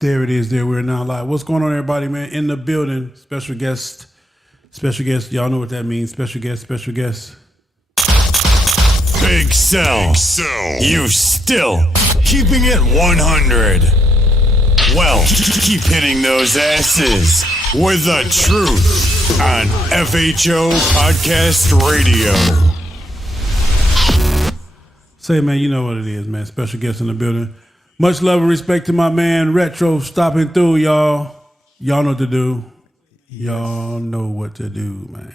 There it is. There we're now live. What's going on, everybody, man? In the building. Special guest. Special guest. Y'all know what that means. Special guest. Special guest. Big Cell. You still keeping it 100. Well, keep hitting those asses with the truth on FHO Podcast Radio. Say, man, you know what it is, man. Special guest in the building. Much love and respect to my man Retro stopping through, y'all. Y'all know what to do. Y'all know what to do, man.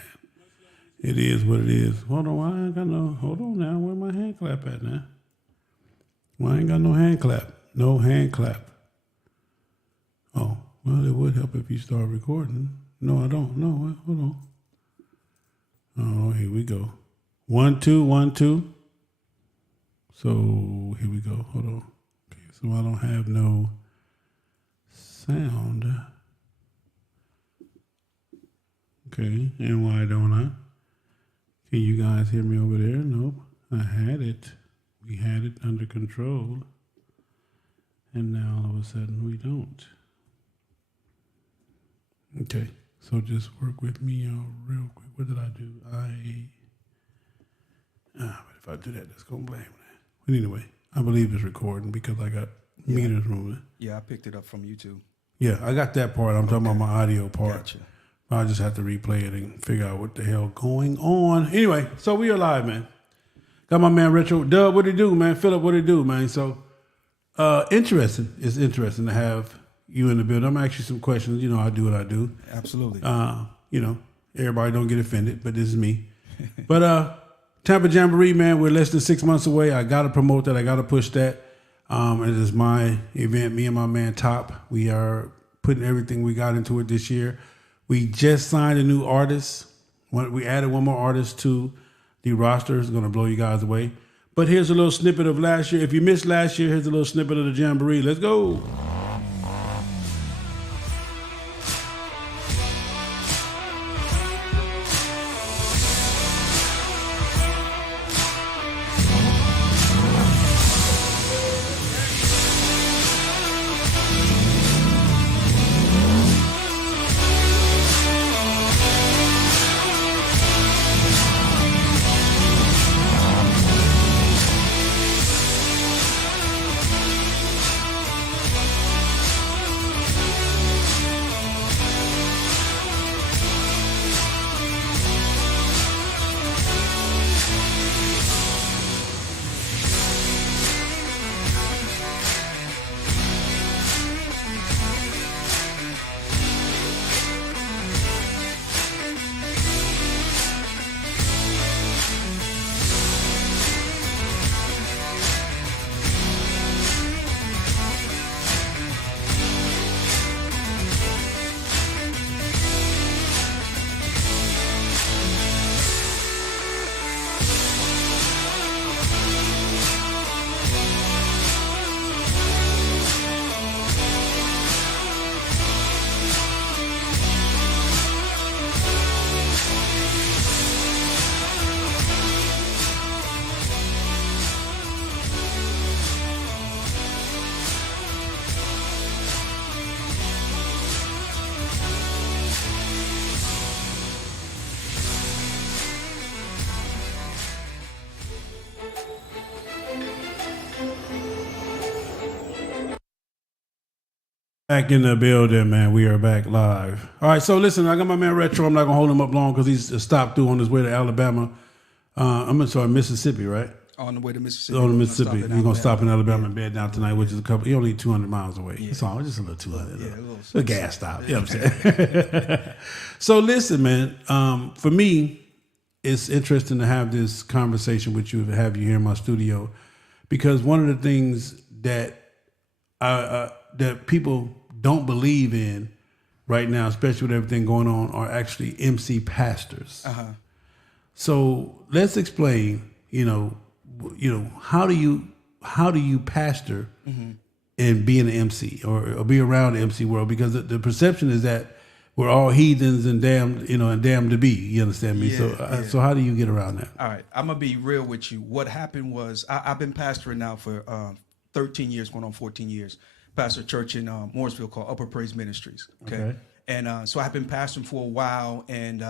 It is what it is. Hold on, I ain't got no. Hold on now. Where my hand clap at now? Well, I ain't got no hand clap. No hand clap. Oh, well, it would help if you start recording. No, I don't. No, well, hold on. Oh, here we go. 1, 2, 1, 2. So here we go. Hold on. So I don't have no sound. Okay, and why don't I? Can you guys hear me over there? Nope. I had it. We had it under control. And now all of a sudden we don't. Okay, so just work with me, y'all, real quick. What did I do? But if I do that, that's going to blame that. But anyway, I believe it's recording because I got meters moving. Yeah, I picked it up from YouTube. Yeah, I got that part. I'm talking about my audio part. Gotcha. I just have to replay it and figure out what the hell going on. Anyway, so we are live, man. Got my man Retro. Dub, what it do, man? Philip, what it do, man? So, interesting. It's interesting to have you in the building. I'm going to ask you some questions. You know, I do what I do. Absolutely. You know, everybody don't get offended, but this is me. But Tampa Jamboree, man, we're less than 6 months away. I got to promote that. I got to push that. It is my event. Me and my man Top. We are putting everything we got into it this year. We just signed a new artist. We added one more artist to the roster. It's going to blow you guys away. But here's a little snippet of last year. If you missed last year, here's a little snippet of the Jamboree. Let's go. Back in the building, man. We are back live. All right, so listen, I got my man Retro. I'm not going to hold him up long because he's stopped through on his way to Alabama. Mississippi, right? On the way to Mississippi. On to Mississippi. He's going to stop in Alabama and bed down tonight, which is he only 200 miles away. Yeah. It's all just a little 200. Yeah, a little gas stop. You know what I'm saying? So listen, man, for me, it's interesting to have this conversation with you, to have you here in my studio, because one of the things that that people don't believe in right now, especially with everything going on, are actually MC pastors. Uh-huh. So let's explain. How do you pastor and be an MC or be around the MC world? Because the perception is that we're all heathens and damned, and damned to be. You understand me? Yeah, so how do you get around that? All right, I'm gonna be real with you. What happened was I've been pastoring now for 13 years, going on 14 years. Pastor a church in Mooresville called Upper Praise Ministries. Okay. And so I've been pastoring for a while, and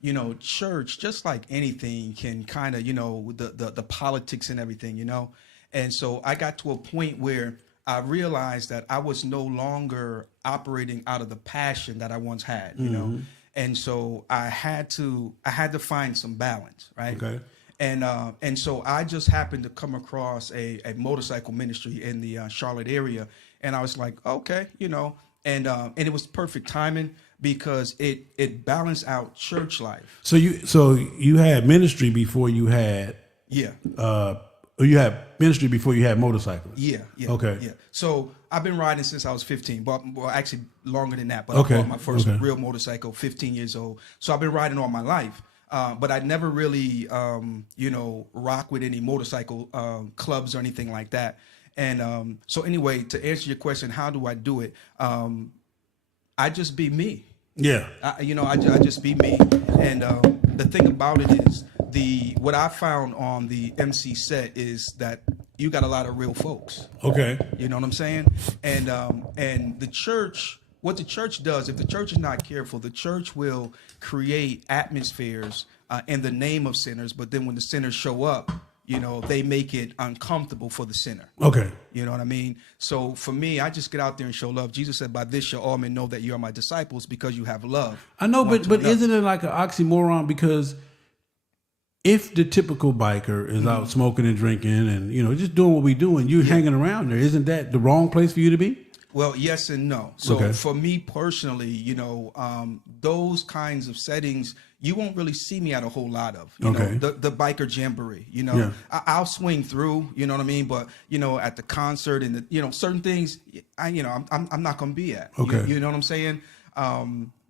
you know, church, just like anything, can kind of, you know, the politics and everything, you know. And so I got to a point where I realized that I was no longer operating out of the passion that I once had, you know. And so I had to find some balance, right? Okay. And so I just happened to come across a motorcycle ministry in the Charlotte area, and I was like, okay, you know, and it was perfect timing because it balanced out church life. So you had ministry before you had you had ministry before you had motorcycles. Yeah. Okay. Yeah. So I've been riding since I was 15, but well, actually longer than that. But I bought my first real motorcycle 15 years old. So I've been riding all my life. But I never really, you know, rock with any motorcycle clubs or anything like that. And so anyway, to answer your question, how do I do it? I just be me. Yeah. I just be me. And the thing about it is what I found on the MC set is that you got a lot of real folks. Okay. You know what I'm saying? And the church, what the church does, if the church is not careful, the church will create atmospheres in the name of sinners. But then when the sinners show up, you know, they make it uncomfortable for the sinner. Okay. You know what I mean? So for me, I just get out there and show love. Jesus said, by this shall all men know that you are my disciples, because you have love. I know, but isn't it like an oxymoron? Because if the typical biker is out smoking and drinking and, you know, just doing what we do, and you're hanging around there, isn't that the wrong place for you to be? Well, yes and no. So for me personally, you know, those kinds of settings, you won't really see me at a whole lot of, you know, the biker jamboree, you know, I'll swing through, you know what I mean? But, you know, at the concert and the, you know, certain things, I'm not going to be at, you know what I'm saying?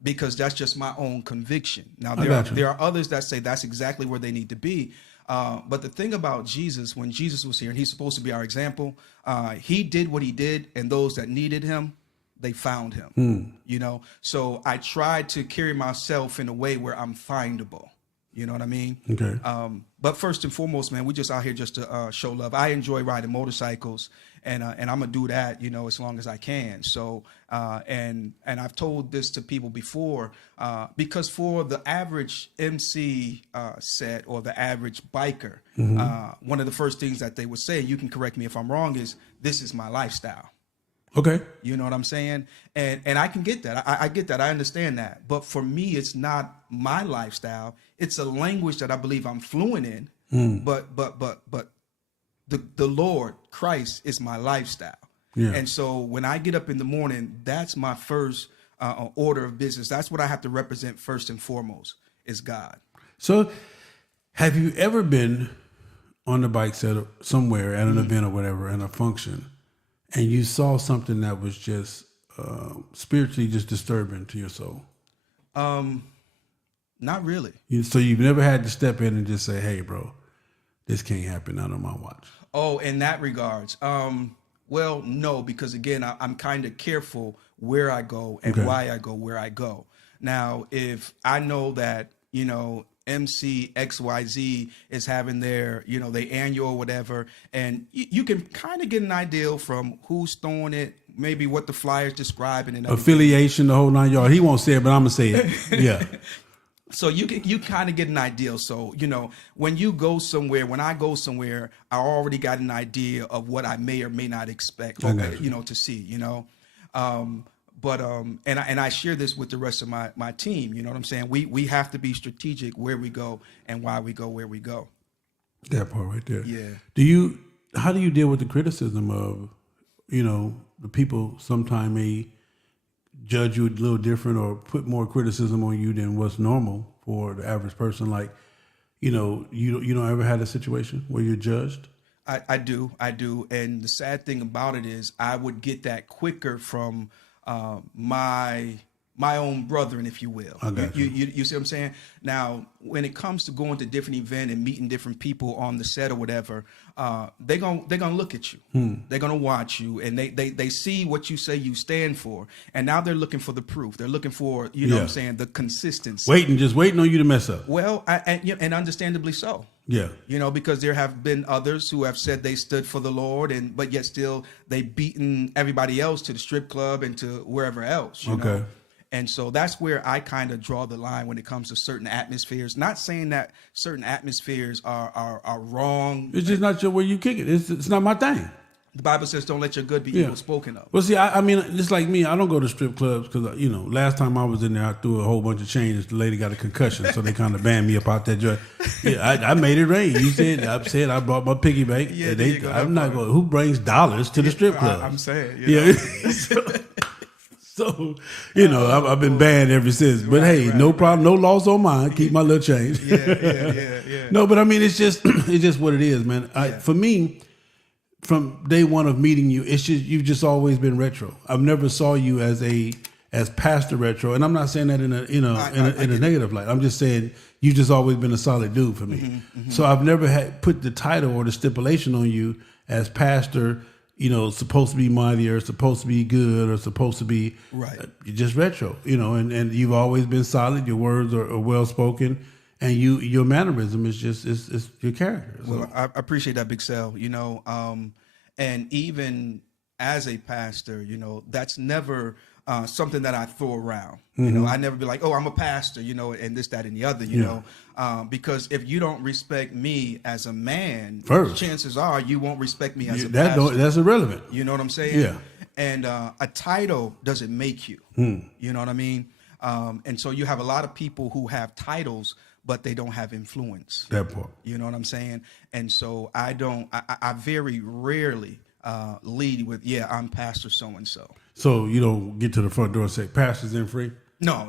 Because that's just my own conviction. Now, there are others that say that's exactly where they need to be. But the thing about Jesus, when Jesus was here, and he's supposed to be our example, he did what he did, and those that needed him, they found him, you know? So I tried to carry myself in a way where I'm findable. You know what I mean? Okay. But first and foremost, man, we just out here just to show love. I enjoy riding motorcycles, and I'm gonna do that, you know, as long as I can. So, and I've told this to people before, because for the average MC set or the average biker, one of the first things that they would say, you can correct me if I'm wrong, is this is my lifestyle. Okay. You know what I'm saying? And I can get that. I get that. I understand that. But for me, it's not my lifestyle. It's a language that I believe I'm fluent in. But the Lord, Christ, is my lifestyle. Yeah. And so when I get up in the morning, that's my first order of business. That's what I have to represent first and foremost, is God. So have you ever been on the bike set somewhere at an event or whatever, in a function, and you saw something that was just spiritually just disturbing to your soul? Not really. So you've never had to step in and just say, hey, bro, this can't happen out on my watch? Oh, in that regards. Well, no, because again, I'm kind of careful where I go and why I go where I go. Now, if I know that, you know, MC XYZ is having their, you know, their annual or whatever, and you can kind of get an idea from who's throwing it, maybe what the flyer's describing, and affiliation, the whole 9 yards. He won't say it, but I'm gonna say it. Yeah. So you kind of get an idea. So, you know, when you go somewhere, when I go somewhere, I already got an idea of what I may or may not expect, you know, to see, you know. But and I share this with the rest of my team. You know what I'm saying? We have to be strategic where we go and why we go where we go. That part right there. Yeah. How do you deal with the criticism of, you know, the people sometimes may judge you a little different or put more criticism on you than what's normal for the average person? Like, you know, you don't ever had a situation where you're judged? I do. And the sad thing about it is I would get that quicker from my own brethren, if you will. You see what I'm saying? Now, when it comes to going to different events and meeting different people on the set or whatever, they're gonna look at you. They're gonna watch you, and they see what you say you stand for, and now they're looking for the proof. They're looking for, you know what I'm saying, the consistency. Just waiting on you to mess up. Well, and understandably so. Yeah. You know, because there have been others who have said they stood for the Lord, but yet still they beaten everybody else to the strip club and to wherever else, you know. And so that's where I kind of draw the line when it comes to certain atmospheres. Not saying that certain atmospheres are wrong. It's just not where you kick it. It's not my thing. The Bible says, "Don't let your good be evil spoken of." Well, see, I mean, it's like me. I don't go to strip clubs because, you know, last time I was in there, I threw a whole bunch of changes. The lady got a concussion, so they kind of banned me up out that joint. Yeah, I made it rain. I brought my piggy bank. Yeah, I'm not going. Who brings dollars to the strip club? I'm saying, So, you know, I've been banned ever since. But hey, no problem, no loss on mine. Keep my little change. Yeah. No, but I mean, it's just what it is, man. For me, from day one of meeting you, it's just you've just always been retro. I've never saw you as Pastor Retro, and I'm not saying that in a negative light. I'm just saying you've just always been a solid dude for me. Mm-hmm. So I've never had put the title or the stipulation on you as Pastor. You know, supposed to be mighty or supposed to be good or supposed to be you're just retro. You know, and you've always been solid. Your words are well spoken. And your mannerism is just it's your character. So. Well, I appreciate that, Big Sal. You know, and even as a pastor, you know, that's never something that I throw around. You know, I never be like, "Oh, I'm a pastor," you know, and this, that, and the other. You know, because if you don't respect me as a man, chances are you won't respect me as a pastor. That's irrelevant. You know what I'm saying? Yeah. And a title doesn't make you. You know what I mean? And so you have a lot of people who have titles, but they don't have influence. That part. You know what I'm saying? And so I very rarely lead with, I'm Pastor so-and-so. So you don't get to the front door and say, "Pastor's in free"? No.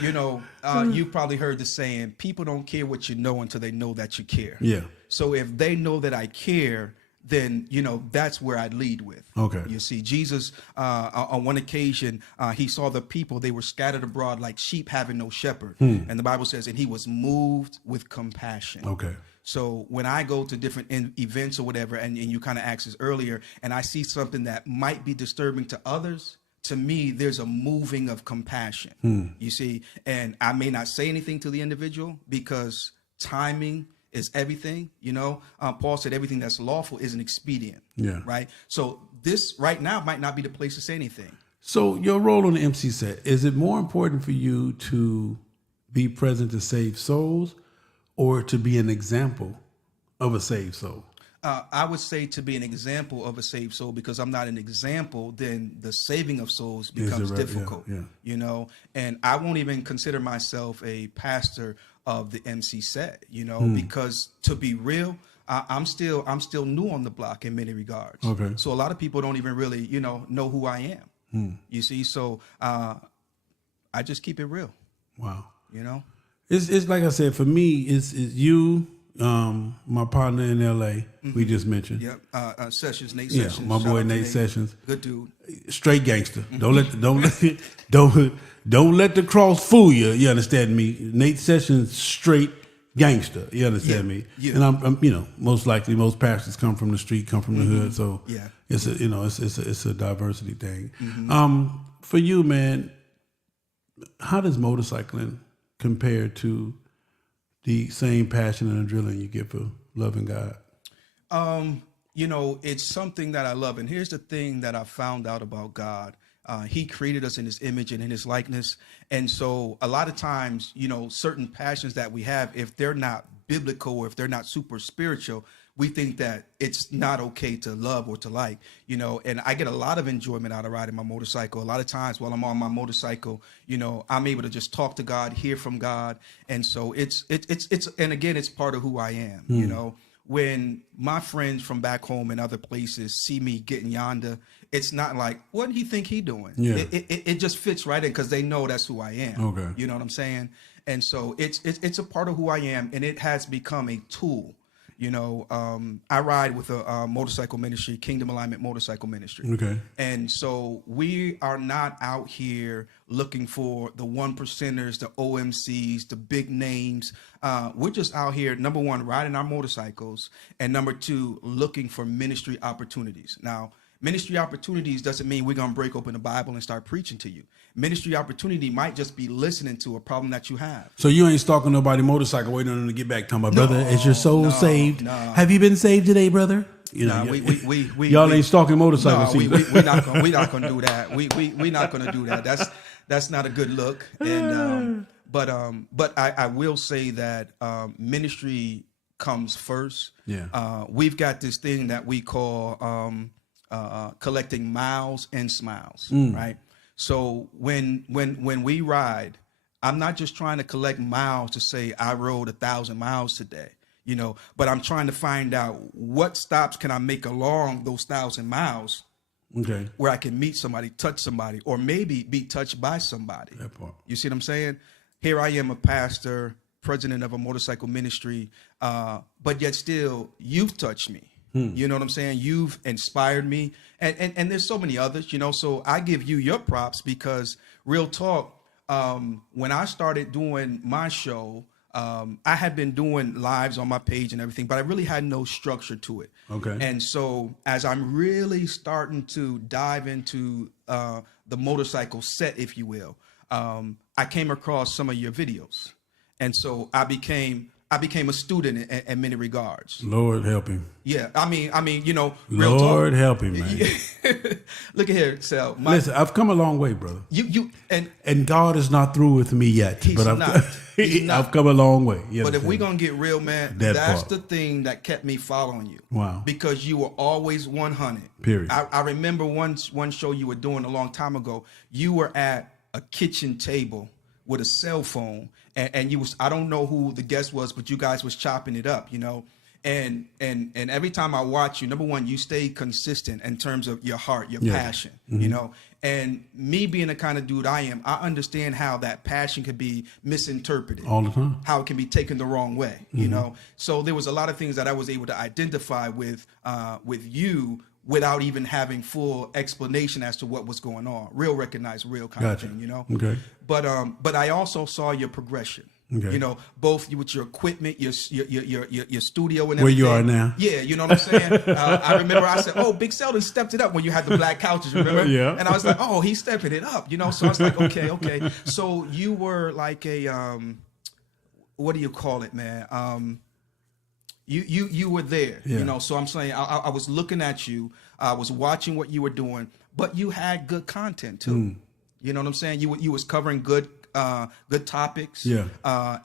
You know, you've probably heard the saying, people don't care what you know until they know that you care. Yeah. So if they know that I care, then, you know, that's where I'd lead with. Okay. You see, Jesus, on one occasion, he saw the people, they were scattered abroad like sheep having no shepherd. And the Bible says, and he was moved with compassion. Okay. So when I go to different events or whatever, and you kind of asked this earlier, and I see something that might be disturbing to others, to me, there's a moving of compassion. You see, and I may not say anything to the individual because timing is everything. You know, Paul said everything that's lawful is an expedient. Yeah. Right. So this right now might not be the place to say anything. So your role on the MC set, is it more important for you to be present to save souls or to be an example of a saved soul? I would say to be an example of a saved soul, because I'm not an example, then the saving of souls becomes difficult, you know, and I won't even consider myself a pastor of the MC set, you know, because to be real, I'm still new on the block in many regards. Okay. So a lot of people don't even really, you know who I am. You see, so I just keep it real. Wow. You know, it's like I said, for me, it's you, my partner in LA, we just mentioned. Yep. Sessions, Nate Sessions. My boy Nate Sessions. Good dude. Straight gangster. Don't let the cross fool you. You understand me? Nate Sessions, straight gangster. You understand me? Yeah. And I'm, you know, most likely most pastors come from the street, come from the hood. So it's a, you know, it's a diversity thing. For you, man, how does motorcycling compare to the same passion and adrenaline you get for loving God? You know, it's something that I love. And here's the thing that I found out about God. He created us in his image and in his likeness. And so a lot of times, you know, certain passions that we have, if they're not biblical or if they're not super spiritual, we think that it's not okay to love or to like, you know, and I get a lot of enjoyment out of riding my motorcycle. A lot of times while I'm on my motorcycle, you know, I'm able to just talk to God, hear from God. And so it's and again, it's part of who I am, you know. When my friends from back home and other places see me getting yonder, it's not like, what do he think he doing? Yeah. It just fits right in because they know that's who I am. Okay. You know what I'm saying? And so it's a part of who I am, and it has become a tool. You know, I ride with a motorcycle ministry, Kingdom Alignment Motorcycle Ministry. Okay. And so we are not out here looking for the 1%ers, the OMCs, the big names. We're just out here, number one, riding our motorcycles, and number two, looking for ministry opportunities. Now, Ministry opportunities doesn't mean we're going to break open the Bible and start preaching to you. Ministry opportunity might just be listening to a problem that you have. So you ain't stalking nobody motorcycle waiting on them to get back. Talking about, brother, is your soul saved? No. Have you been saved today, brother? You know, y'all ain't stalking motorcycles. No, we're not gonna do that. We're not gonna do that. That's not a good look. And but I will say that ministry comes first. Yeah. We've got this thing that we call collecting miles and smiles, right? So when we ride, I'm not just trying to collect miles to say I rode 1,000 miles today, you know, but I'm trying to find out what stops can I make along those 1,000 miles, okay, where I can meet somebody, touch somebody, or maybe be touched by somebody. That part. You see what I'm saying? Here I am, a pastor, president of a motorcycle ministry, but yet still you've touched me. You know what I'm saying? You've inspired me. And there's so many others, you know, so I give you your props because real talk, when I started doing my show, I had been doing lives on my page and everything, but I really had no structure to it. Okay. And so as I'm really starting to dive into the motorcycle set, if you will, I came across some of your videos. And so I became a student in many regards. Lord help him. Yeah, I mean, you know, real Lord talk. help him, man. Look at here, Sal. Listen, I've come a long way, brother. And God is not through with me yet. He's but not. He's not. I've come a long way. But if we're gonna get real, man, that's the thing that kept me following you. Wow. Because you were always 100. Period. I remember one show you were doing a long time ago. You were at a kitchen table with a cell phone, and you was, I don't know who the guest was, but you guys was chopping it up, you know. And every time I watch you, number one, you stay consistent in terms of your heart, your passion, you know. And me being the kind of dude I am, I understand how that passion could be misinterpreted all the time, how it can be taken the wrong way, you know. So there was a lot of things that I was able to identify with you without even having full explanation as to what was going on. Real recognize real kind of thing, you know. Okay. But I also saw your progression. Okay. You know, both with your equipment, your studio, and everything. Where you are now. Yeah, you know what I'm saying? I remember I said, oh, Big Selden stepped it up when you had the black couches, remember? Yeah. And I was like, oh, he's stepping it up, you know? So I was like, okay. So you were like a, what do you call it, man? You were there, you know? So I'm saying, I was looking at you, I was watching what you were doing, but you had good content too. You know what I'm saying? You was covering good topics. Yeah.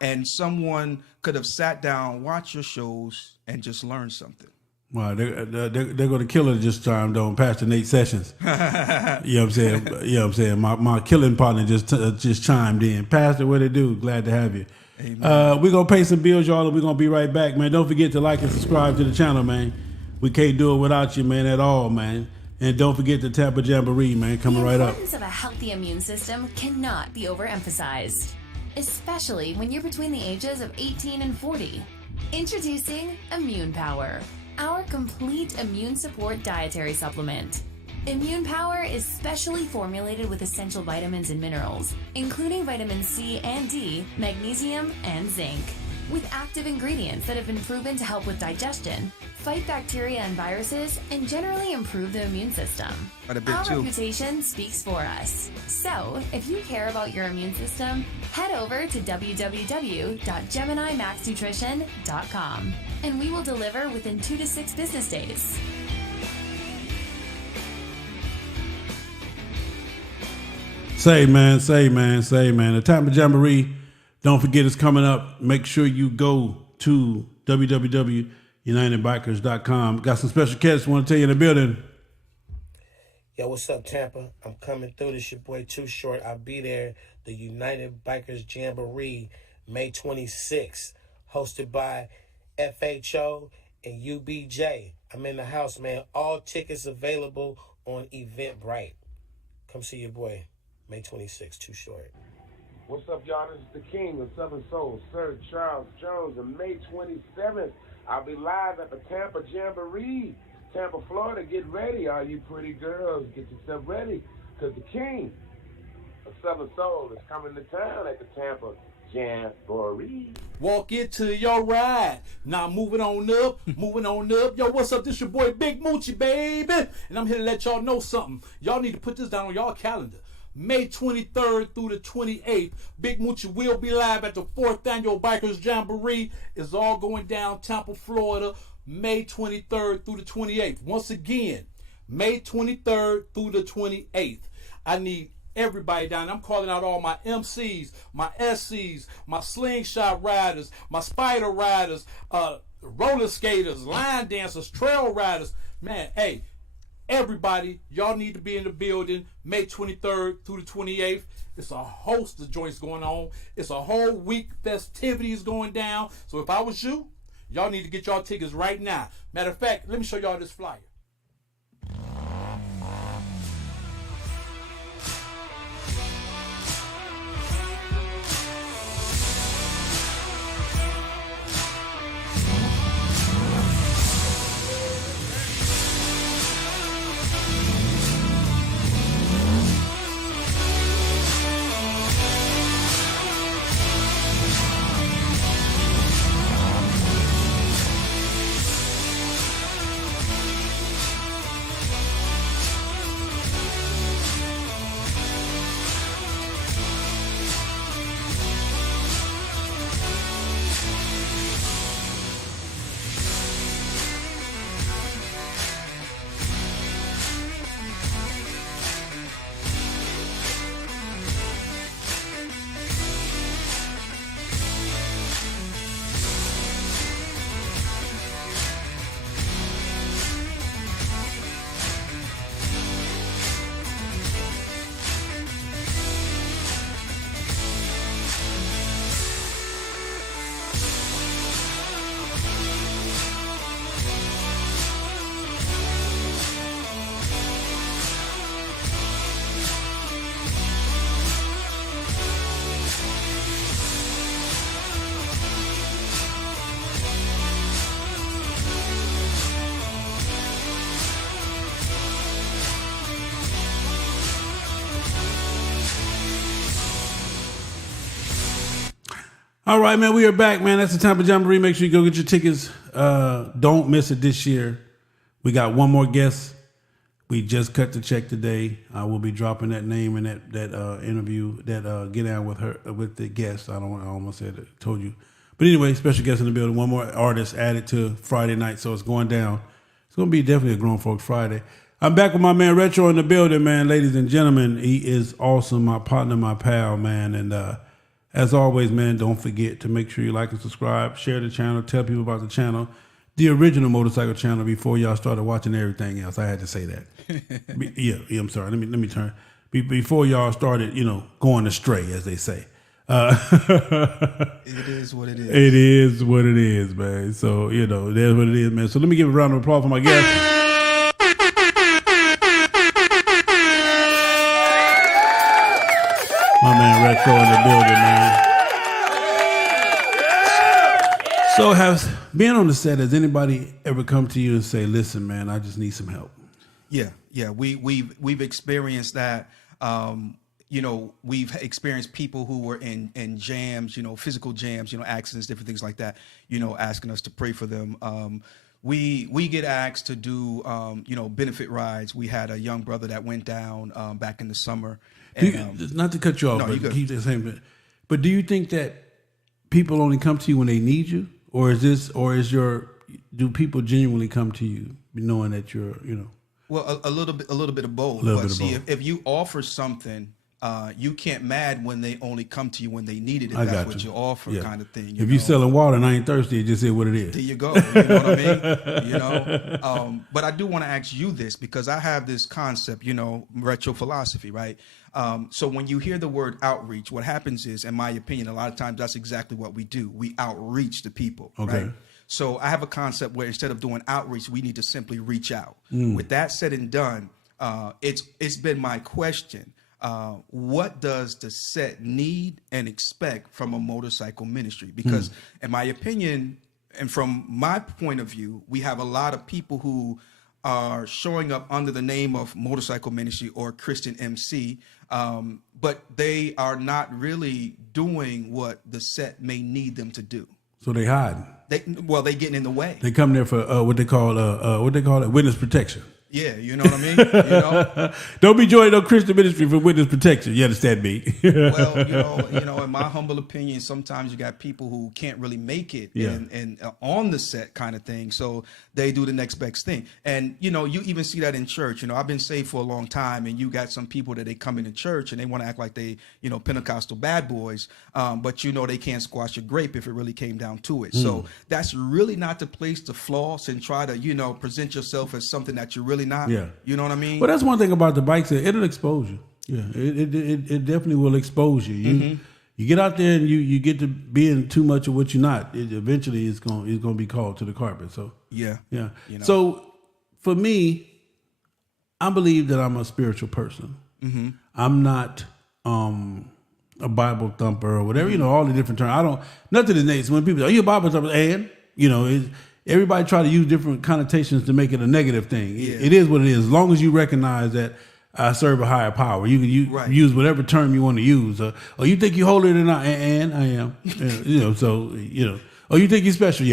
And someone could have sat down, watched your shows, and just learned something. Wow, they're going to kill it this time, though. Pastor Nate Sessions. You know what I'm saying? You know what I'm saying? My killing partner just chimed in. Pastor, what it do? Glad to have you. Amen. We're going to pay some bills, y'all, and we're going to be right back, man. Don't forget to like and subscribe to the channel, man. We can't do it without you, man, at all, man. And don't forget the Tampa Jamboree, man, coming right up. The importance of a healthy immune system cannot be overemphasized, especially when you're between the ages of 18 and 40. Introducing Immune Power, our complete immune support dietary supplement. Immune Power is specially formulated with essential vitamins and minerals, including vitamin C and D, magnesium, and zinc. With active ingredients that have been proven to help with digestion, fight bacteria and viruses, and generally improve the immune system. Our reputation speaks for us. So, if you care about your immune system, head over to www.geminimaxnutrition.com, and we will deliver within 2 to 6 business days. Say, man. The Tampa Jamboree, don't forget, it's coming up. Make sure you go to www.unitedbikers.com. Got some special guests want to tell you in the building. Yo, what's up, Tampa? I'm coming through. This your boy Too Short. I'll be there. The United Bikers Jamboree, May 26th, hosted by FHO and UBJ. I'm in the house, man. All tickets available on Eventbrite. Come see your boy, May 26th, Too Short. What's up, y'all? This is the King of Southern Soul, Sir Charles Jones. On May 27th, I'll be live at the Tampa Jamboree, Tampa, Florida. Get ready, all you pretty girls. Get yourself ready, because the King of Southern Soul is coming to town at the Tampa Jamboree. Walk into your ride. Now moving on up, moving on up. Yo, what's up? This your boy Big Moochie, baby. And I'm here to let y'all know something. Y'all need to put this down on y'all calendar. May 23rd through the 28th, Big Moochie will be live at the 4th Annual Bikers Jamboree. It's all going down Tampa, Florida, May 23rd through the 28th. Once again, May 23rd through the 28th. I need everybody down. I'm calling out all my MCs, my SCs, my slingshot riders, my spider riders, roller skaters, line dancers, trail riders. Man, hey, everybody, y'all need to be in the building May 23rd through the 28th. It's a host of joints going on. It's a whole week festivities going down. So if I was you, y'all need to get y'all tickets right now. Matter of fact, let me show y'all this flyer. All right, man, we are back, man. That's the Tampa Jamboree. Make sure you go get your tickets. Don't miss it this year. We got one more guest. We just cut the check today. I will be dropping that name in that interview, that get down with her, with the guest. I almost said it, told you. But anyway, special guest in the building. One more artist added to Friday night, so it's going down. It's going to be definitely a Grown Folks Friday. I'm back with my man Retro in the building, man. Ladies and gentlemen, he is awesome. My partner, my pal, man. And as always, man, don't forget to make sure you like and subscribe, share the channel, tell people about the channel, the original motorcycle channel before y'all started watching everything else. I had to say that. yeah, I'm sorry. Let me turn. Before y'all started, going astray, as they say. It is what it is. It is what it is, man. So, that's what it is, man. So let me give a round of applause for my guest. My man Retro in the building, man. So being on the set, has anybody ever come to you and say, listen, man, I just need some help? Yeah. We've experienced that. We've experienced people who were in jams, physical jams, accidents, different things like that, asking us to pray for them. We get asked to do, benefit rides. We had a young brother that went down back in the summer. And, not to cut you off, but keep the same bit. But do you think that people only come to you when they need you, or do people genuinely come to you knowing that you're, Well, a little bit of both. If you offer something, you can't mad when they only come to you when they need it. If that's what you offer, kind of thing. If you're selling water and I ain't thirsty, it just say what it is. There you go. You know what I mean? But I do want to ask you this, because I have this concept, retro philosophy, right? So when you hear the word outreach, what happens is, in my opinion, a lot of times that's exactly what we do. We outreach the people, right? So I have a concept where instead of doing outreach, we need to simply reach out. With that said and done, it's been my question. What does the set need and expect from a motorcycle ministry? Because in my opinion, and from my point of view, we have a lot of people who are showing up under the name of motorcycle ministry or Christian MC, but they are not really doing what the set may need them to do. So they hide. They getting in the way. They come there for what they call witness protection. Yeah, you know what I mean? You know? Don't be joining no Christian ministry for witness protection. You understand me? Well, in my humble opinion, sometimes you got people who can't really make it and on the set kind of thing. So they do the next best thing. And, you even see that in church. I've been saved for a long time, and you got some people that they come into church and they want to act like they, Pentecostal bad boys. But, they can't squash a grape if it really came down to it. So that's really not the place to floss and try to, present yourself as something that you're really not. Yeah. You know what I mean? Well, that's one thing about the bikes. It'll expose you. Yeah, it definitely will expose you. You get out there and you get to being too much of what you're not. Eventually, it's going to be called to the carpet. So yeah. So for me, I believe that I'm a spiritual person. I'm not a Bible thumper or whatever. All the different terms. I don't. Nothing is negative. When people say, "Are you a Bible thumper?" and everybody try to use different connotations to make it a negative thing. Yeah. It is what it is. As long as you recognize that I serve a higher power, you can use whatever term you want to use. Or you think you're holier than I am. Or you think you're special,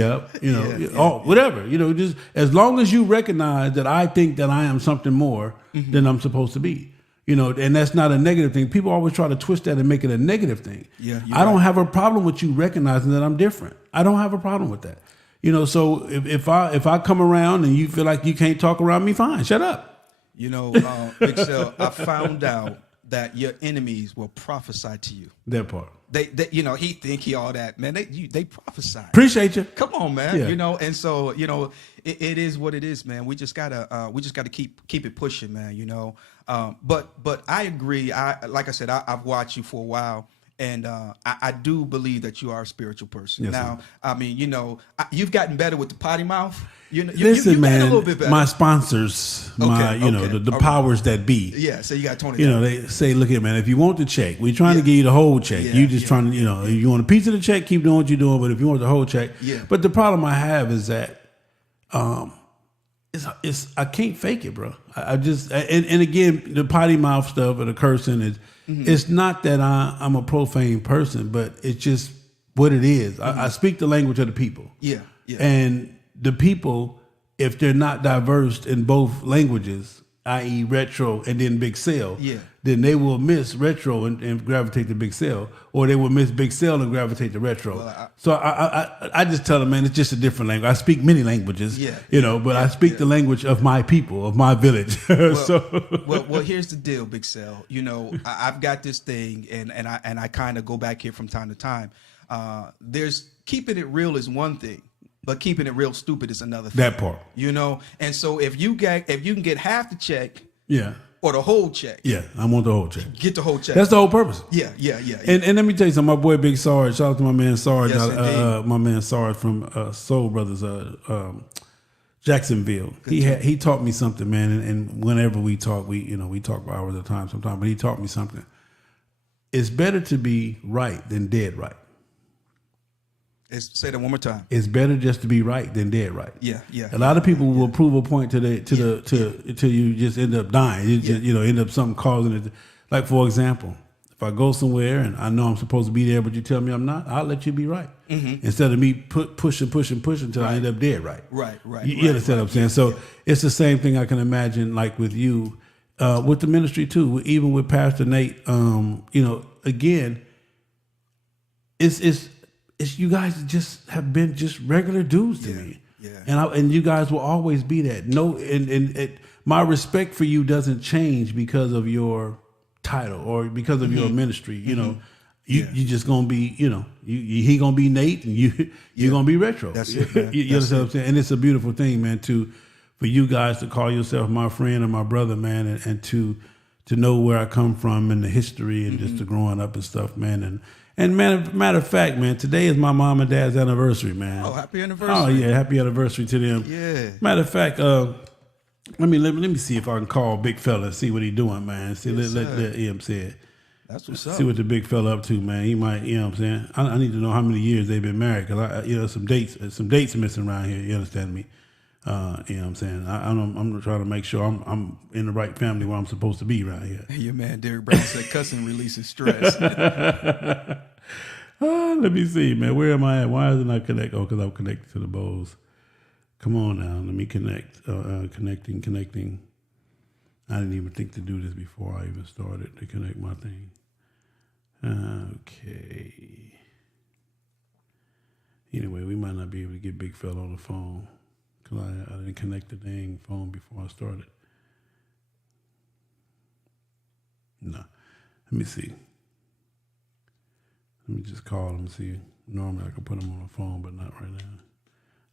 whatever. Just as long as you recognize that I think that I am something more than I'm supposed to be. And that's not a negative thing. People always try to twist that and make it a negative thing. Yeah, I don't have a problem with you recognizing that I'm different. I don't have a problem with that. So if I come around and you feel like you can't talk around me, fine, shut up. Big Sal, I found out that your enemies will prophesy to you. That part. They he think he all that, man. They prophesy. Appreciate you. Come on, man. Yeah. And so it is what it is, man. We just gotta keep it pushing, man. But I agree. Like I said, I've watched you for a while. And I do believe that you are a spiritual person. Yes, now, sir. I mean, you've gotten better with the potty mouth. Listen, man, a little bit better. My sponsors, the powers that be. Yeah, so you got Tony. They say, look here, man, if you want the check, we're trying to give you the whole check. You just trying to, if you want a piece of the check, keep doing what you're doing. But if you want the whole check. Yeah. But the problem I have is that I can't fake it, bro. I just, and again, the potty mouth stuff or the cursing is, it's not that I'm a profane person, but it's just what it is. I speak the language of the people. Yeah. And the people, if they're not diverse in both languages, i.e. retro and then big sale, then they will miss retro and gravitate to big sale, or they will miss big sale and gravitate to retro. Well, so I just tell them, man, it's just a different language. I speak many languages, but I speak the language of my people, of my village. Well, here's the deal, Big Sal. I've got this thing, and I kind of go back here from time to time. There's keeping it real is one thing, but keeping it real stupid is another thing. That part. And so if you can get half the check, or the whole check. Yeah, I want the whole check. Get the whole check. That's the whole purpose. Yeah. And let me tell you something. My boy Big Sarge, shout out to my man Sarge. Yes, my man Sarge from Soul Brothers, Jacksonville. He taught me something, man. And whenever we talk, we talk for hours at a time sometimes. But he taught me something. It's better to be right than dead right. Say that one more time. It's better just to be right than dead right. Yeah. A lot of people will prove a point till you just end up dying. End up something causing it. Like, for example, if I go somewhere and I know I'm supposed to be there, but you tell me I'm not, I'll let you be right. Instead of me pushing until I end up dead right. Right. You understand what I'm saying? So it's the same thing I can imagine, like with you, with the ministry too, even with Pastor Nate. Again, it's you guys just have been just regular dudes to me. Yeah. And you guys will always be that. My respect for you doesn't change because of your title or because of your ministry. You just gonna be, he gonna be Nate and you're gonna be retro. That's it, man. You understand what I'm saying? And it's a beautiful thing, man, for you guys to call yourself my friend and my brother, man, and to know where I come from and the history and just the growing up and stuff, man. And matter of fact, man, today is my mom and dad's anniversary, man. Oh, happy anniversary! Oh yeah, happy anniversary to them. Yeah. Matter of fact, let me see if I can call big fella and see what he doing, man. See, I'm saying. That's what's up. See what the big fella up to, man. He might, what I'm saying. I need to know how many years they've been married because some dates missing around here. You understand me? You know what I'm saying? I'm trying to make sure I'm in the right family where I'm supposed to be right here. Your man Derek Brown said cussing releases stress. Let me see, man. Where am I at? Why isn't I connected? Oh, because I'm connected to the Bose. Come on now. Let me connect. Connecting. I didn't even think to do this before I even started to connect my thing. Okay. Anyway, we might not be able to get Big Fella on the phone because I didn't connect the dang phone before I started. No. Let me see. Let me just call them and see. Normally I could put them on the phone, but not right now.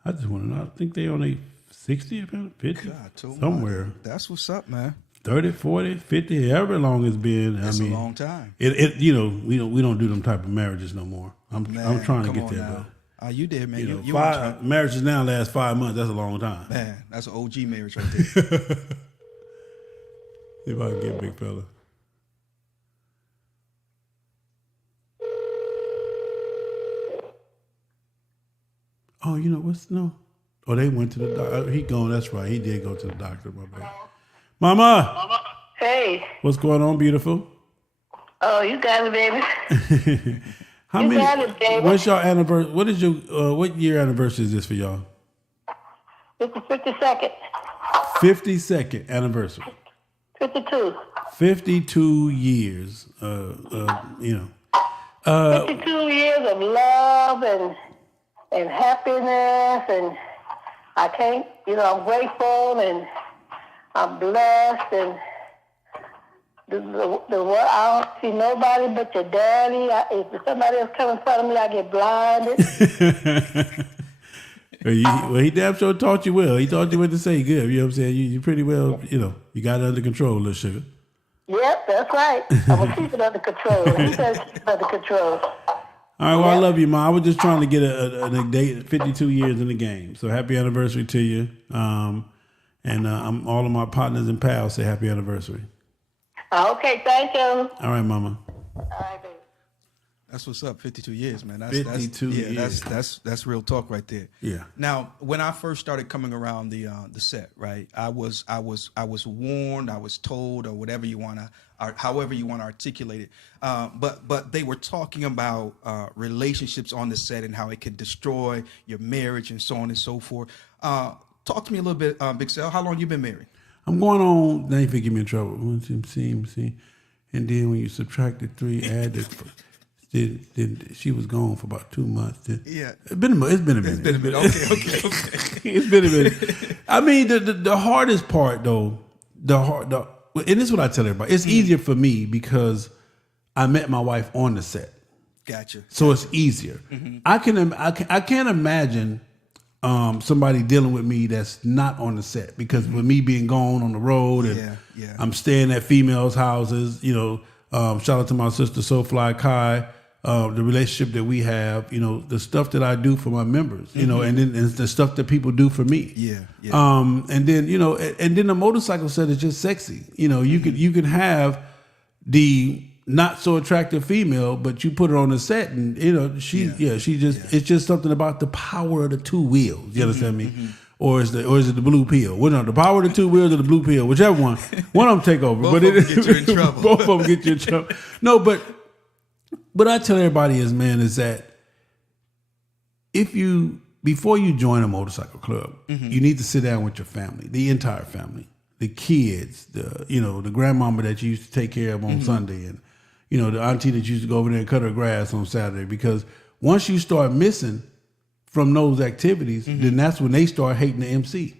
I just want to know. I think they only 60, 50, God, somewhere. That's what's up, man. 30, 40, 50, however long it's been. It's a long time. We don't do them type of marriages no more. I'm trying to get there, but you did, man. You marriages now last 5 months. That's a long time. Man, that's an OG marriage right there. If I can get Big Fella. Oh, you know what's no? Oh, they went to the doctor. He gone. That's right. He did go to the doctor. My bad. Mama. Hey. What's going on, beautiful? Oh, you got it, baby. Got it, baby. What's your anniversary? What is your what year anniversary is this for y'all? It's the 52nd. 52nd anniversary. 52. 52 years. 52 years of love and happiness, and I can't, I'm grateful and I'm blessed, and the world, I don't see nobody but your daddy. If somebody else come in front of me, I get blinded. Well, he damn sure taught you well. He taught you what to say good. You know what I'm saying? You pretty well, you got it under control, little sugar. Yep, that's right. I'm going to keep it under control. He says keep it under control. All right, well, I love you, Ma. I was just trying to get a date, 52 years in the game. So happy anniversary to you. And all of my partners and pals say happy anniversary. Okay, thank you. All right, Mama. All right, baby. That's what's up. 52 years, man. 52 years. That's real talk right there. Yeah. Now, when I first started coming around the set, right, I was warned, I was told, or whatever you want to, or however you want to articulate it. But they were talking about relationships on the set and how it could destroy your marriage and so on and so forth. Talk to me a little bit, Big Sal. How long you been married? I'm going on. Now you get me in trouble. 1, 2, 3, and then when you subtract the 3, add the. Then she was gone for about 2 months. Yeah, it's been a minute. Okay. It's been a minute. I mean, the hardest part though, and this is what I tell everybody. It's easier for me because I met my wife on the set. Gotcha. So it's easier. Mm-hmm. I can't imagine somebody dealing with me that's not on the set, because with me being gone on the road and I'm staying at females' houses, shout out to my sister SoFly Kai, the relationship that we have, the stuff that I do for my members, and then the stuff that people do for me. Yeah. And then the motorcycle set is just sexy. You can have the not so attractive female, but you put her on the set and it's just something about the power of the 2 wheels. You understand me? Mm-hmm. Or is it the blue pill? Well, no, the power of the 2 wheels or the blue pill, whichever one. One of them take over. Both of them get you in trouble. Both of them get you in trouble. No, but I tell everybody is that before you join a motorcycle club, you need to sit down with your family, the entire family, the kids, the grandmama that you used to take care of on Sunday, and the auntie that used to go over there and cut her grass on Saturday. Because once you start missing from those activities, then that's when they start hating the MC,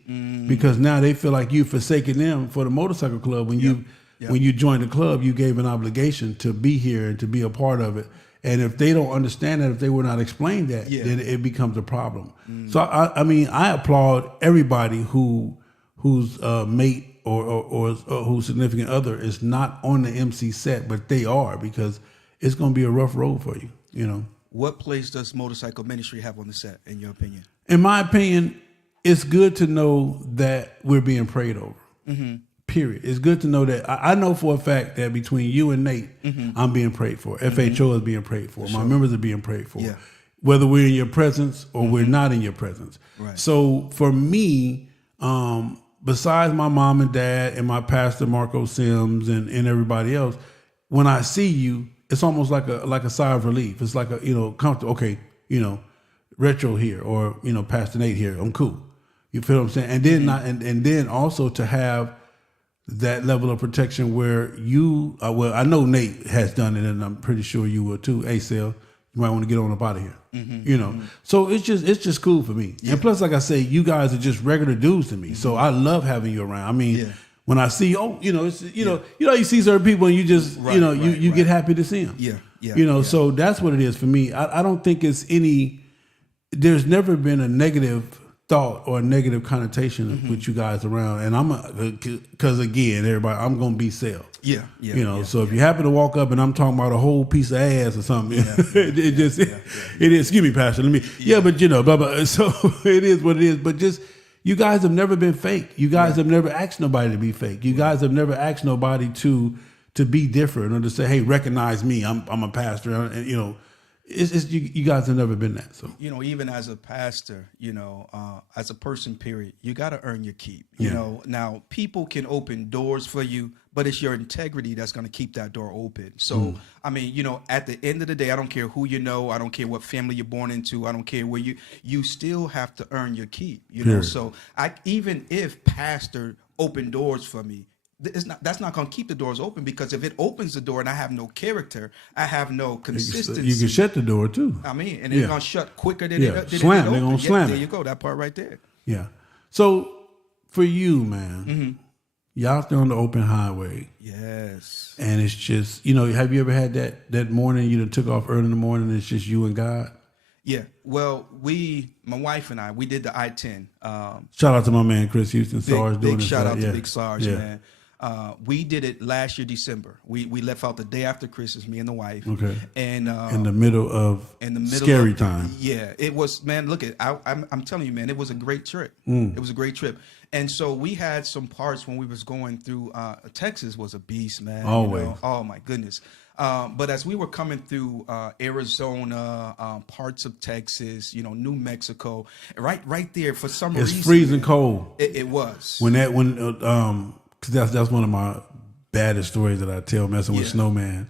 because now they feel like you forsaken them for the motorcycle club. When you joined the club, you gave an obligation to be here and to be a part of it. And if they don't understand that, if they were not explained that, then it becomes a problem. So I applaud everybody whose mate or whose significant other is not on the MC set, but they are, because it's going to be a rough road for you. What place does motorcycle ministry have on the set, in your opinion? In my opinion, it's good to know that we're being prayed over. Period. It's good to know that. I know for a fact that between you and Nate, I'm being prayed for. FHO is being prayed for. My members are being prayed for. Whether we're in your presence or we're not in your presence. Right. So for me, besides my mom and dad and my pastor Marco Sims and everybody else, when I see you, it's almost like a sigh of relief. It's like a, comfortable. Okay, Retro here, or Pastor Nate here. I'm cool. You feel what I'm saying? And then and then also to have that level of protection where you, well, I know Nate has done it, and I'm pretty sure you will too. Hey, Sel, you might want to get on up out of here. So it's just cool for me. Yeah. And plus, like I say, you guys are just regular dudes to me. So I love having you around. I mean, when I see, it's you see certain people and you just you get happy to see them. Yeah. So that's what it is for me. I don't think it's there's never been a negative thought or a negative connotation with you guys around, and because again, everybody, I'm gonna be Sel. So if you happen to walk up and I'm talking about a whole piece of ass or something, it is. Excuse me, Pastor. But blah blah. So it is what it is. But just you guys have never been fake. You guys have never asked nobody to be fake. You guys have never asked nobody to be different or to say, hey, recognize me. I'm a pastor. And It's you guys have never been that. So even as a pastor, as a person, period, you got to earn your keep. Now people can open doors for you, but it's your integrity that's going to keep that door open. So I mean, at the end of the day, I don't care who you know, I don't care what family you're born into, I don't care where you still have to earn your keep. So even if pastor opened doors for me, that's not going to keep the doors open, because if it opens the door and I have no character, I have no consistency. You can shut the door too. I mean, and it's going to shut quicker than it slam. They're going to slam. There you go. That part right there. Yeah. So for you, man, you're out there on the open highway. Yes. And it's just, have you ever had that morning you took off early in the morning and it's just you and God? Yeah. Well, my wife and I, we did the I-10. Shout out to my man, Chris Houston. Big shout out to Big Sarge, man. We did it last year, December. We left out the day after Christmas, me and the wife. Okay. And in the middle of scary time. Yeah, it was, man. Look, I'm telling you, man, it was a great trip. It was a great trip. And so we had some parts when we was going through. Texas was a beast, man. Always. Oh my goodness. But as we were coming through Arizona, parts of Texas, New Mexico, right there, for some reason, it's freezing cold. It was. Because that's one of my baddest stories that I tell, messing with Snowman.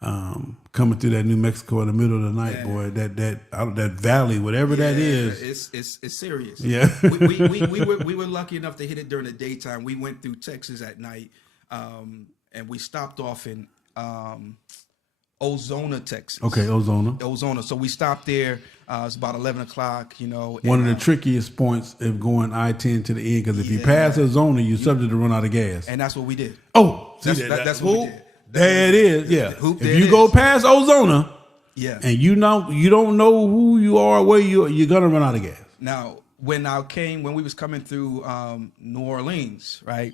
Coming through that New Mexico in the middle of the night, boy, that valley, whatever that is, it's serious. Yeah, we were lucky enough to hit it during the daytime. We went through Texas at night, and we stopped off in Ozona, Texas. Okay, Ozona. So we stopped there. It's about 11 o'clock, One of the trickiest points of going I-10 to the end, because if you pass Ozona, you're subject to run out of gas. And that's what we did. Oh, that's what we did. There it is. Yeah. If you go past Ozona, and you don't know who you are, where you're gonna run out of gas. Now, when we was coming through New Orleans, right?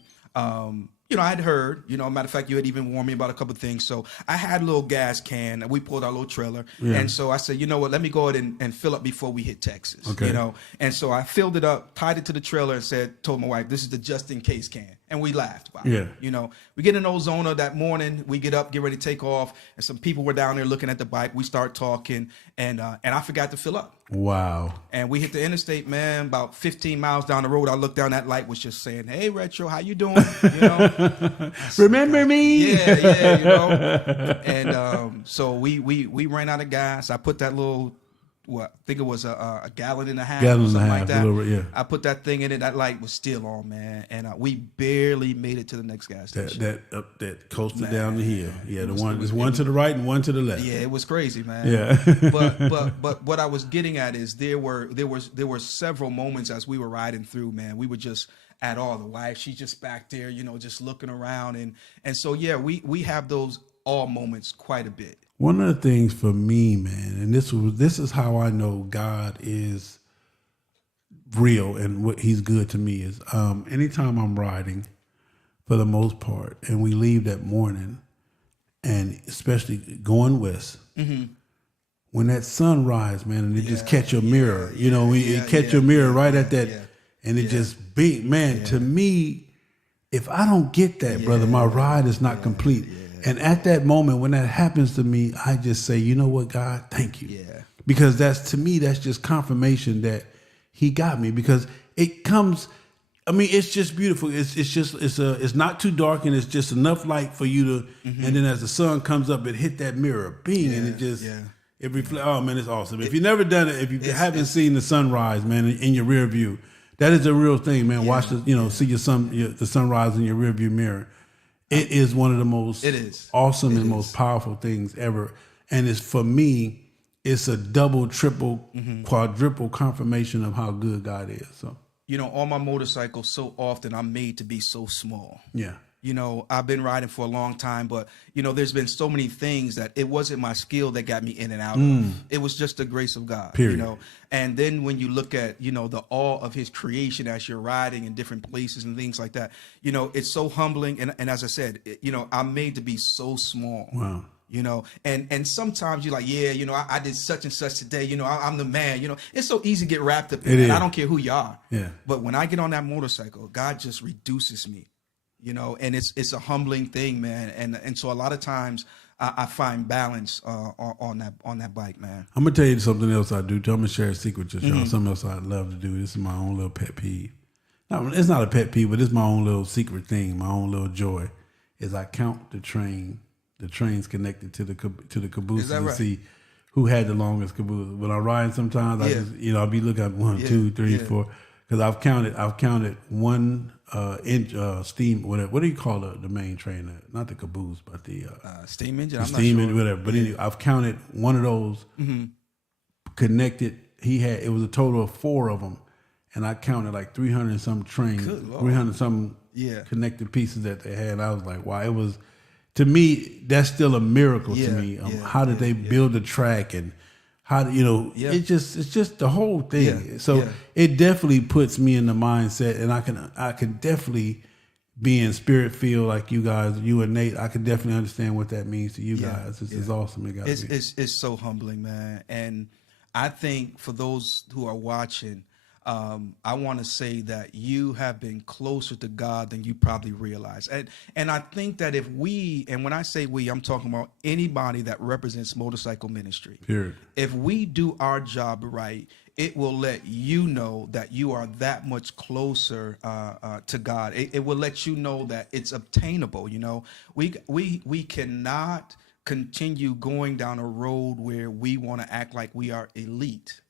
I had heard, matter of fact, you had even warned me about a couple of things. So I had a little gas can, and we pulled our little trailer. Yeah. And so I said, you know what, let me go ahead and fill up before we hit Texas. Okay. And so I filled it up, tied it to the trailer, and told my wife, this is the just in case can. And we laughed about it. We get in Ozona that morning, we get up, get ready to take off, and some people were down there looking at the bike. We start talking, and I forgot to fill up. Wow. And we hit the interstate, man, about 15 miles down the road. I looked down, that light was just saying, hey, Retro, how you doing? Remember me? Yeah, And so we ran out of gas. I put that little, I think it was a gallon and a half, like that. I put that thing in it. That light was still on, man. And we barely made it to the next gas station. That coasted down the hill. Yeah, there's one to the right and one to the left. Yeah, it was crazy, man. Yeah. but what I was getting at is there were several moments as we were riding through, man. We were just at all. The wife, she's just back there, just looking around, and so we have those all moments quite a bit. One of the things for me, man, and this is how I know God is real and what He's good to me is anytime I'm riding, for the most part, and we leave that morning, and especially going west, when that sunrise, man, and it just catch your mirror, it catch your mirror right at that, and it just beat, man. To me, if I don't get that, brother, my ride is not complete. And at that moment, when that happens to me, I just say, you know what, God, thank you. Yeah. Because that's just confirmation that He got me. Because it comes, I mean, it's just beautiful. It's not too dark, and it's just enough light for you to. And then as the sun comes up, it hit that mirror, bing, and it just it reflects. Oh man, it's awesome. If you've never done it, if you haven't seen the sunrise, man, in your rear view, that is a real thing, man. Watch see the sunrise in your rear view mirror. It is one of the most awesome and most powerful things ever, and it's for me. It's a double, triple, quadruple confirmation of how good God is. So. On my motorcycle, so often I'm made to be so small. Yeah. I've been riding for a long time, but, there's been so many things that it wasn't my skill that got me in and out of. It was just the grace of God, Period. And then when you look at, the awe of his creation as you're riding in different places and things like that, it's so humbling. And as I said, I'm made to be so small. Wow. And sometimes you're like, I did such and such today. I'm the man. It's so easy to get wrapped up in it. I don't care who you are. Yeah. But when I get on that motorcycle, God just reduces me, and it's a humbling thing, man. And so a lot of times I find balance on that bike, man. I'm gonna tell you something else I do. I'm gonna share a secret with y'all. Something else I'd love to do. This is my own little pet peeve. No, it's not a pet peeve, but it's my own little secret thing. My own little joy is I count the train. The train's connected to the caboose to see who had the longest caboose. When I'm riding, sometimes I just I'll be looking at 1, 2, 3, 4 because I've counted one inch steam whatever. What do you call the main train? Not the caboose, but the steam engine. The steam engine, whatever. But anyway, I've counted one of those connected. It was a total of 4 of them, and I counted like 300 and some trains, 300 some connected pieces that they had. I was like, wow, it was. To me, that's still a miracle to me. How did they build the track and how it's just the whole thing. So it definitely puts me in the mindset, and I can definitely be in spirit filled like you guys, you and Nate. I can definitely understand what that means to you guys. It's awesome. It's so humbling, man. And I think for those who are watching, I want to say that you have been closer to God than you probably realize. And I think that if we, and when I say we, I'm talking about anybody that represents motorcycle ministry. Period. If we do our job right, it will let you know that you are that much closer to God. It will let you know that it's obtainable. We cannot continue going down a road where we want to act like we are elite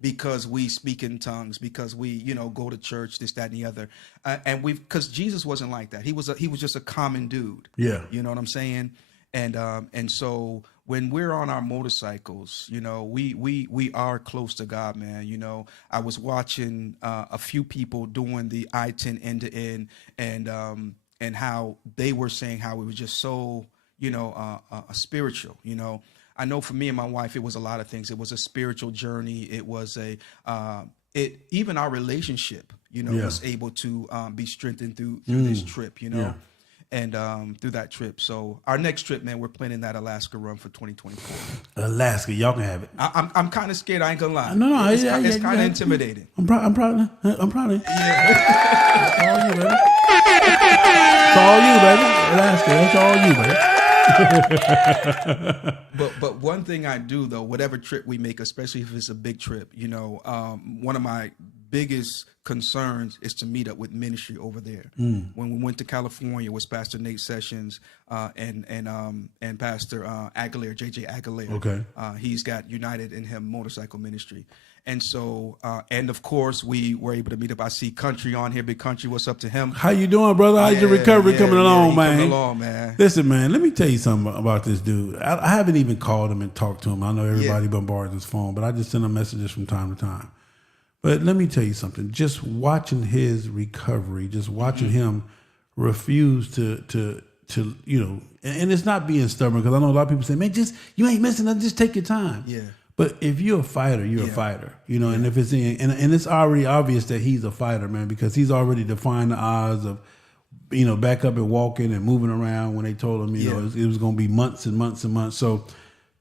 because we speak in tongues, because we, go to church, this, that, and the other. Because Jesus wasn't like that. He was just a common dude. Yeah. You know what I'm saying? And so when we're on our motorcycles, we are close to God, man. I was watching a few people doing the I-10 end to end and how they were saying how it was just so, spiritual. I know for me and my wife, it was a lot of things. It was a spiritual journey. It was even our relationship, was able to be strengthened through this trip, and through that trip. So our next trip, man, we're planning that Alaska run for 2024. Alaska, y'all can have it. I'm kind of scared. I ain't gonna lie. No, it's kind of intimidating. I'm proud of you. It's all you, baby. It's all you, baby. Alaska, that's all you, baby. but one thing I do though, whatever trip we make, especially if it's a big trip, one of my biggest concerns is to meet up with ministry over there. When we went to California with Pastor Nate Sessions and Pastor Aguilera, JJ Aguilera. Okay. He's got United in Him motorcycle ministry. And so, and of course, we were able to meet up. I see Country on here. Big Country, what's up to him? How you doing, brother? How's your recovery coming along, man? Coming along, man. Listen, man, let me tell you something about this dude. I haven't even called him and talked to him. I know everybody bombards his phone, but I just send him messages from time to time. But let me tell you something. Just watching his recovery, just watching him refuse to and it's not being stubborn, because I know a lot of people say, man, you ain't missing nothing. Just take your time. Yeah. But if you're a fighter, you're a fighter, and if it's and it's already obvious that he's a fighter, man, because he's already defined the odds of, back up and walking and moving around when they told him, it was going to be months and months and months. So,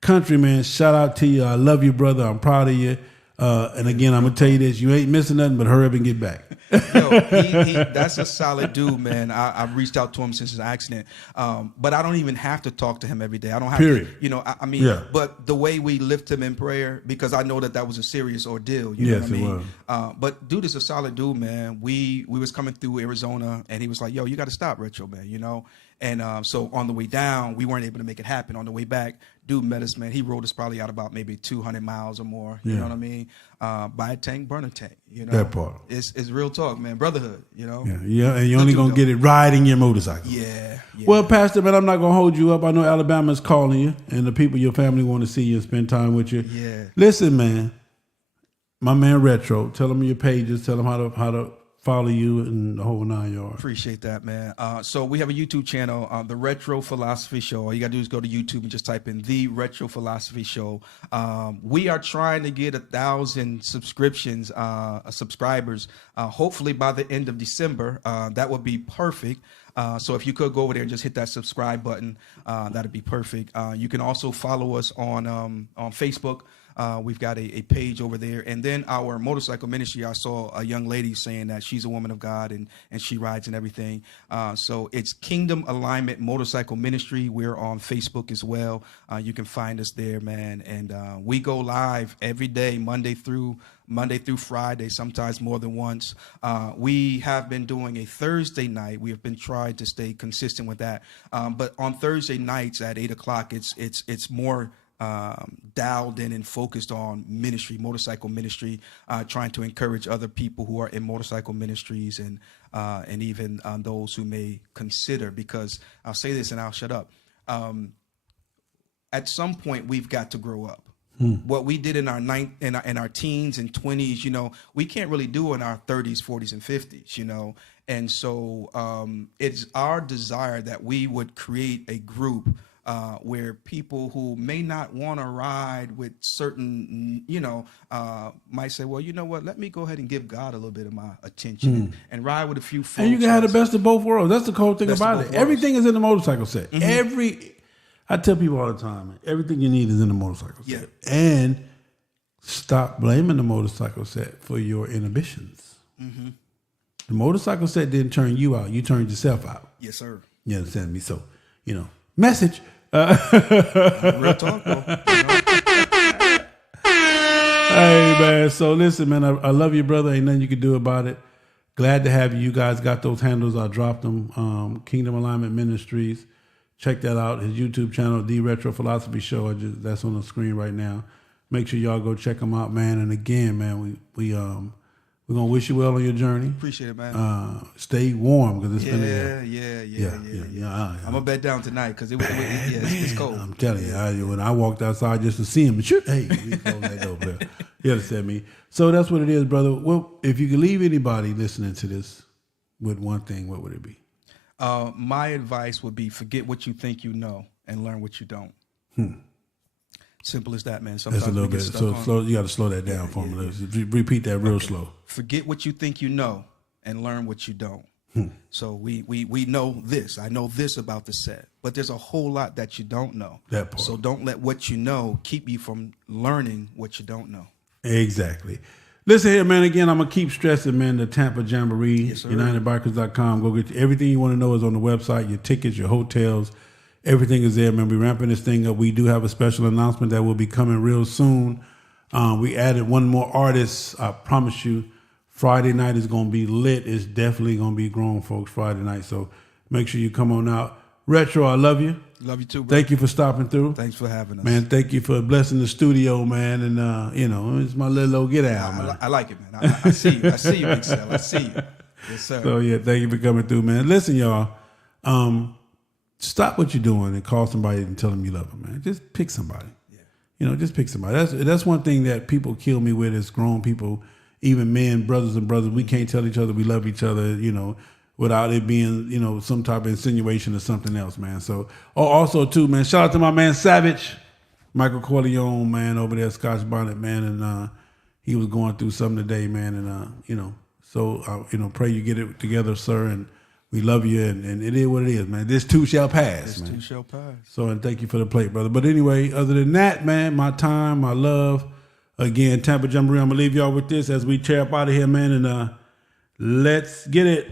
Country, man, shout out to you. I love you, brother. I'm proud of you. And again, I'm gonna tell you this: you ain't missing nothing, but hurry up and get back. Yo, that's a solid dude, man. I've reached out to him since his accident, but I don't even have to talk to him every day. I don't have Period. to, I mean, but the way we lift him in prayer, because I know that was a serious ordeal. You know what I mean? It was. But dude is a solid dude, man. We was coming through Arizona, and he was like, "Yo, you got to stop, Retro, man." And so on the way down, we weren't able to make it happen. On the way back, dude met us, man. He rode us probably out about maybe 200 miles or more. You know what I mean? Buy a tank, burn a tank. That part. It's real talk, man. Brotherhood. Yeah, and you're only gonna get it riding your motorcycle. Yeah. Well, Pastor, man, I'm not gonna hold you up. I know Alabama's calling you, and the people, your family, want to see you and spend time with you. Yeah. Listen, man, my man Retro. Tell them your pages. Tell them how to follow you and the whole 9 yards. Appreciate that, man. So we have a YouTube channel, The Retro Philosophy Show. All you got to do is go to YouTube and just type in The Retro Philosophy Show. We are trying to get 1,000 subscriptions, subscribers, hopefully by the end of December. That would be perfect. So if you could go over there and just hit that subscribe button, that'd be perfect. You can also follow us on Facebook. We've got a page over there. And then our motorcycle ministry, I saw a young lady saying that she's a woman of God and she rides and everything. So it's Kingdom Alignment Motorcycle Ministry. We're on Facebook as well. You can find us there, man. And we go live every day, Monday through Friday, sometimes more than once. We have been doing a Thursday night. We have been trying to stay consistent with that. But on Thursday nights at 8 o'clock, it's more dialed in and focused on ministry, motorcycle ministry, trying to encourage other people who are in motorcycle ministries and even those who may consider, because I'll say this and I'll shut up. At some point, we've got to grow up. What we did in our teens and 20s, we can't really do in our 30s, 40s, and 50s, And so it's our desire that we would create a group where people who may not want to ride with certain, might say, well, you know what, let me go ahead and give God a little bit of my attention and ride with a few folks. And you can have the best of both worlds. That's the cool thing about it. Everything is in the motorcycle set. I tell people all the time, man, everything you need is in the motorcycle set. And stop blaming the motorcycle set for your inhibitions. The motorcycle set didn't turn you out. You turned yourself out. Yes, sir. You understand me? So, message. Real talk, bro. Hey, man. So listen, man, I love you, brother. Ain't nothing you can do about it. Glad to have you. You guys got those handles. I dropped them. Kingdom Alignment Ministries. Check that out. His YouTube channel, The Retro Philosophy Show. That's on the screen right now. Make sure y'all go check them out, man. And again, man, we're gonna wish you well on your journey. Appreciate it, man. Stay warm because it's been I'm gonna bed down tonight because it's cold. I'm telling you, when I walked outside just to see him, shoot, hey, we close that door, bro. You understand me? So that's what it is, brother. Well, if you could leave anybody listening to this with one thing, what would it be? My advice would be forget what you think you know and learn what you don't. Simple as that, man. Sometimes that's a little bit. So slow. You got to slow that down for me. Repeat that real slow. Forget what you think you know and learn what you don't. So we know this. I know this about the set, but there's a whole lot that you don't know. That part. So don't let what you know keep you from learning what you don't know. Exactly. Listen here, man. Again, I'm going to keep stressing, man, the Tampa Jamboree, UnitedBikers.com. Go get everything you want to know is on the website, your tickets, your hotels. Everything is there, man. We're ramping this thing up. We do have a special announcement that will be coming real soon. We added one more artist. I promise you, Friday night is going to be lit. It's definitely going to be grown folks Friday night. So make sure you come on out. Retro, I love you. Love you too, bro. Thank you for stopping through. Thanks for having us. Man, thank you for blessing the studio, man. And, it's my little old get out, man. I like it, man. I see you. I see you, Big Cell. I see you. Yes, sir. So, thank you for coming through, man. Listen, y'all. Stop what you're doing and call somebody and tell them you love them, man. Just pick somebody. Just pick somebody. That's one thing that people kill me with is grown people, even men, brothers and brothers. We can't tell each other we love each other, without it being, some type of insinuation or something else, man. So, also too, man, shout out to my man Savage, Michael Corleone, man, over there at Scotch Bonnet, man, and he was going through something today, man, and pray you get it together, sir, and we love you, and it is what it is, man. This too shall pass, man. This too shall pass. So, and thank you for the plate, brother. But anyway, other than that, man, my time, my love, Again, Tampa Jamboree, I'm going to leave y'all with this as we tear up out of here, man. And let's get it.